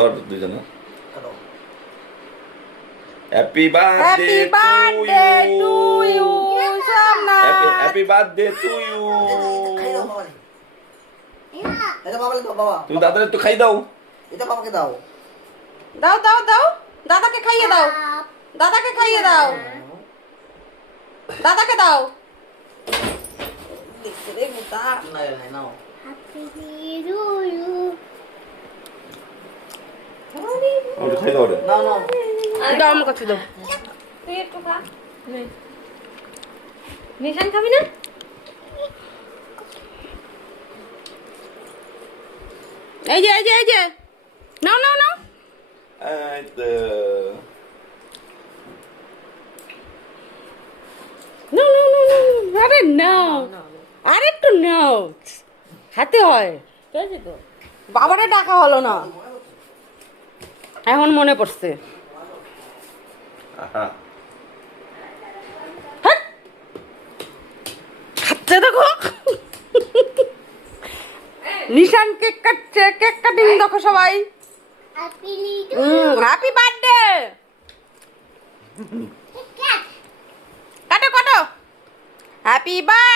और দুইজন happy birthday to you happy birthday to you এটা বাবাকে দাও বাবা। তুমি দাদার একটু খাই দাও। এটা বাবাকে দাও। দাও দাও দাও দাদাকে খাইয়ে দাও, দাদাকে খাইয়ে দাও, দাদাকে দাও। দেখতে রে মুতা না না নাও। ওটা খাই দাও রে। নাও নাও। দাও আমার কাছে দাও। তুই একটু খা। নিশান খাবি না? এই যে এই যে এই যে নাও নাও নাও। এই তো নো নো নো নো আরে নাও, আরে একটু নাও, হাতে হয়। বাবারে ডাকা হলো না, এখন মনে পড়ছে। আহা হ্যাঁ? খাচ্ছে দেখো। নিশান কেক কাটছে, কেক কাটিং দেখো সবাই। Happy birthday. কাটো কাটো। Happy birthday